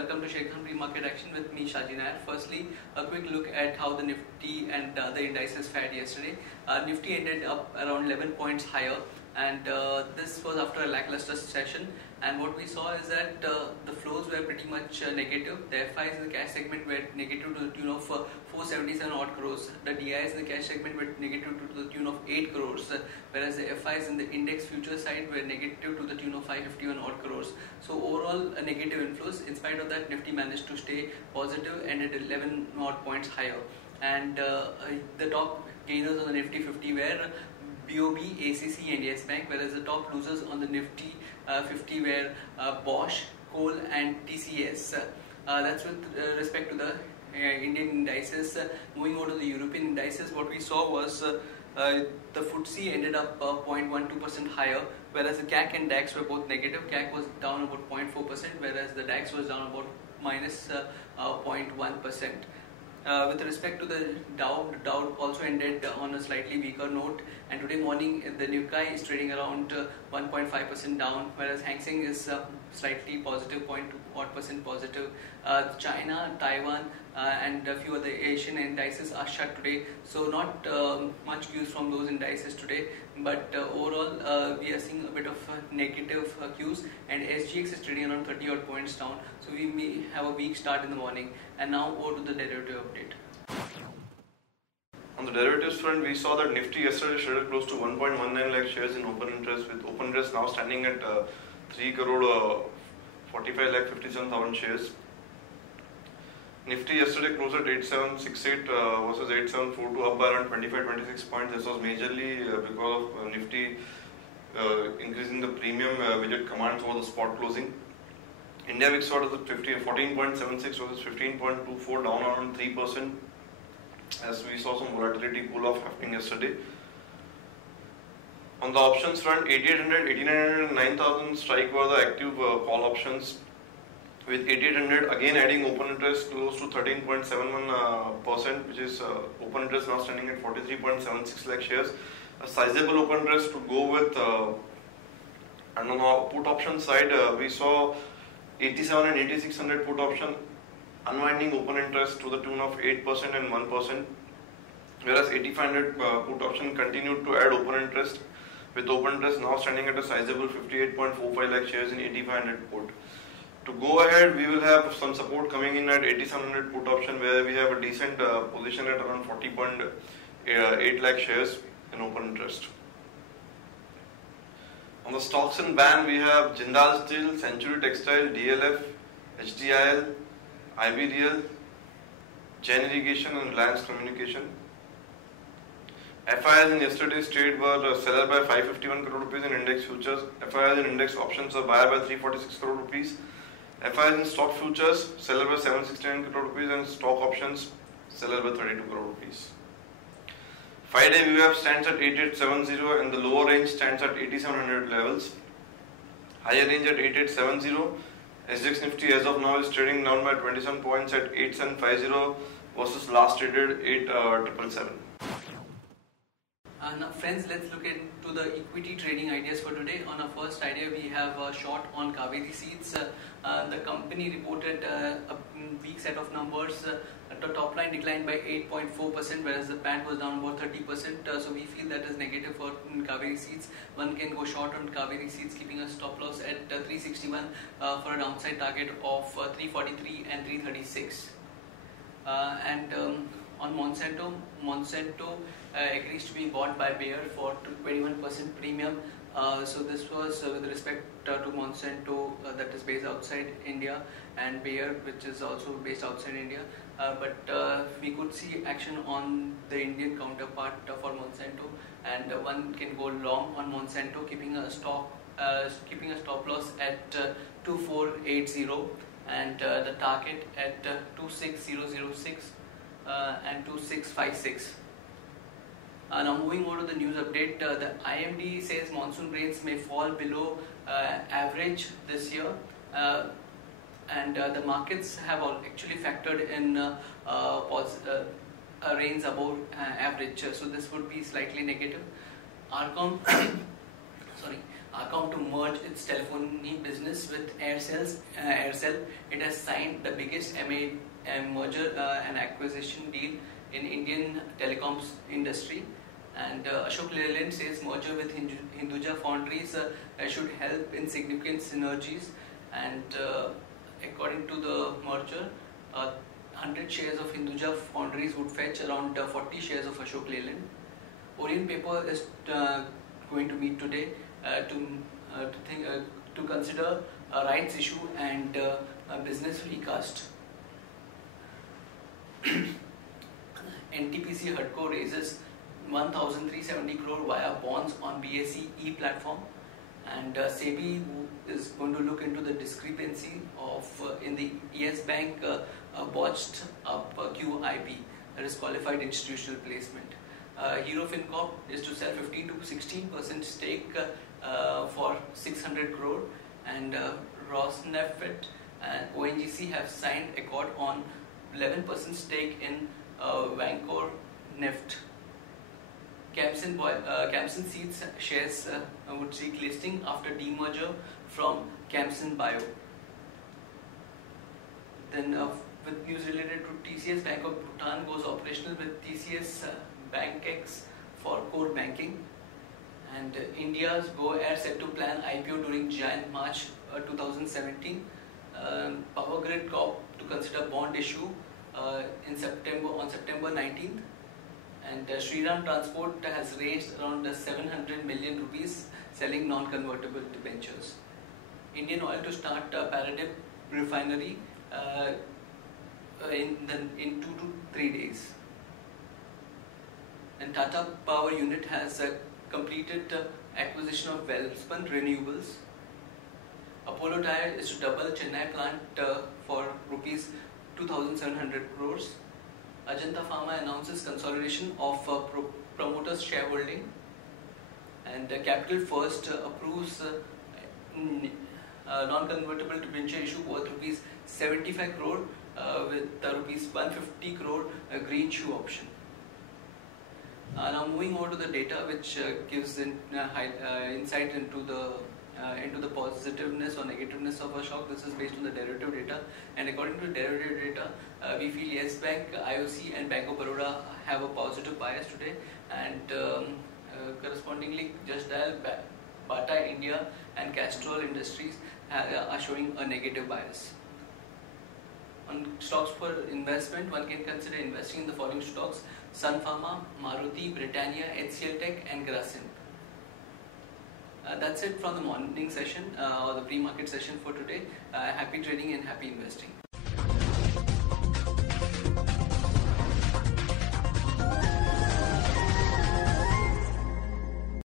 welcome to Sharekhan pre-market action with me Shaji Nair. Firstly, a quick look at how the Nifty and the other indices fared yesterday. Nifty ended up around 11 points higher, and this was after a lackluster session. And what we saw is that the flows were pretty much negative. The FIs in the cash segment were negative to the tune of 477 odd crores. The DIs in the cash segment were negative to the tune of 8 crores, whereas the FIs in the index future side were negative to the tune of 551 odd crores. So overall, a negative inflows. In spite of that, Nifty managed to stay positive and at 11 odd points higher. And the top gainers on the Nifty 50 were BOB, ACC and Yes Bank, whereas the top losers on the Nifty 50 were Bosch, Coal and TCS. That's with respect to the Indian indices. Moving over to the European indices, what we saw was the FTSE ended up 0.12% higher, whereas the CAC and DAX were both negative. CAC was down about 0.4%, whereas the DAX was down about minus 0.1%. With respect to the Dow also ended on a slightly weaker note, and today morning the Nikkei is trading around 1.5% down, whereas Hang Seng is slightly positive, 0.2% positive. China, Taiwan and a few other Asian indices are shut today, so not much news from those indices today, but overall we are seeing a bit of negative cues, and SGX is trading around 30 odd points down, so we may have a weak start in the morning. And now over to the derivative update. On the derivatives front, we saw that Nifty yesterday traded close to 1.19 lakh shares in open interest, with open interest now standing at 3 crore 45 lakh 57,000 shares. Nifty yesterday closed at 8768 versus 8742, up by around 25-26 points. This was majorly because of Nifty increasing the premium which it commands over the spot closing. India VIX saw at 14.76 versus 15.24, down around 3%, as we saw some volatility cool off happening yesterday. On the options front, 8800, 8900 and 9000 strike were the active call options, with 8800 again adding open interest close to 13.71%, which is open interest now standing at 43.76 lakh shares. A sizable open interest to go with. And on the put option side, we saw 87 and 8600 put option unwinding open interest to the tune of 8% and 1%, whereas 8500 put option continued to add open interest, with open interest now standing at a sizable 58.45 lakh shares in 8500 put. To go ahead, we will have some support coming in at 8700 put option, where we have a decent position at around 40.8 lakh shares in open interest. On the stocks and ban, we have Jindal Steel, Century Textile, DLF, HDIL, IBDL, Jain Irrigation and Reliance Communication. FIs in yesterday's trade were seller by 551 crore rupees in index futures. FIs in index options are buyer by 346 crore rupees. FIs in stock futures, seller by 769 crore rupees, and stock options, seller by 32 crore rupees. 5-day VWAP stands at 8870 and the lower range stands at 8700 levels. Higher range at 8870. SGX Nifty as of now is trading down by 27 points at 8750 versus last traded 8777. Now friends, let's look into the equity trading ideas for today. On our first idea, we have a short on Kaveri Seeds. The company reported a weak set of numbers. The top line declined by 8.4%, whereas the PAT was down about 30%. So we feel that is negative for Kaveri Seeds. One can go short on Kaveri Seeds, keeping a stop loss at 361 for a downside target of 343 and 336. On Monsanto agrees to be bought by Bayer for 21% premium. So this was with respect to Monsanto that is based outside India, and Bayer, which is also based outside India. But we could see action on the Indian counterpart for Monsanto, and one can go long on Monsanto, keeping a stop loss at 2480 and the target at 26006 and 2656. Now moving on to the news update, the IMD says monsoon rains may fall below average this year, and the markets have actually factored in rains above average, so this would be slightly negative. Account to merge its telephony business with Aircel. It has signed the biggest merger and acquisition deal in Indian telecoms industry. And Ashok Leyland says merger with Hinduja Foundries should help in significant synergies. And according to the merger, 100 shares of Hinduja Foundries would fetch around 40 shares of Ashok Leyland. Orient Paper is going to meet today to consider a rights issue and a business recast. NTPC HUDCO raises 1,370 crore via bonds on BSE e-platform, and SEBI is going to look into the discrepancy of in the Yes Bank botched up QIP, that is qualified institutional placement. Hero FinCorp is to sell 15 to 16% stake for 600 crore, and Rosneft and ONGC have signed accord on 11% stake in Vancor Neft. Camson Seeds shares would seek listing after demerger from Camson Bio. Then with news related to TCS, Bank of Bhutan goes operational with TCS BankX for core banking. And India's Go Air set to plan IPO during Jan-March 2017. Power Grid Corp to consider bond issue on September 19th. And Shriram Transport has raised around 700 million rupees selling non-convertible debentures. Indian Oil to start Paradigm refinery in 2 to 3 days. And Tata Power Unit has completed acquisition of Welspun Renewables. Apollo Tyre is to double Chennai plant for rupees 2,700 crores. Ajanta Pharma announces consolidation of promoters' shareholding, and Capital First approves non-convertible debenture issue worth rupees 75 crore with rupees 150 crore green shoe option. Now moving over to the data, which gives insight into the positiveness or negativeness of a shock. This is based on the derivative data, and according to derivative data, we feel Yes Bank, IOC and Bank of Baroda have a positive bias today, and correspondingly Just Dial, Bata India and Castrol Industries are showing a negative bias. On stocks for investment, one can consider investing in the following stocks: Sun Pharma, Maruti, Britannia, HCL Tech and Grasim. That's it from the morning session or the pre-market session for today. Happy trading and happy investing.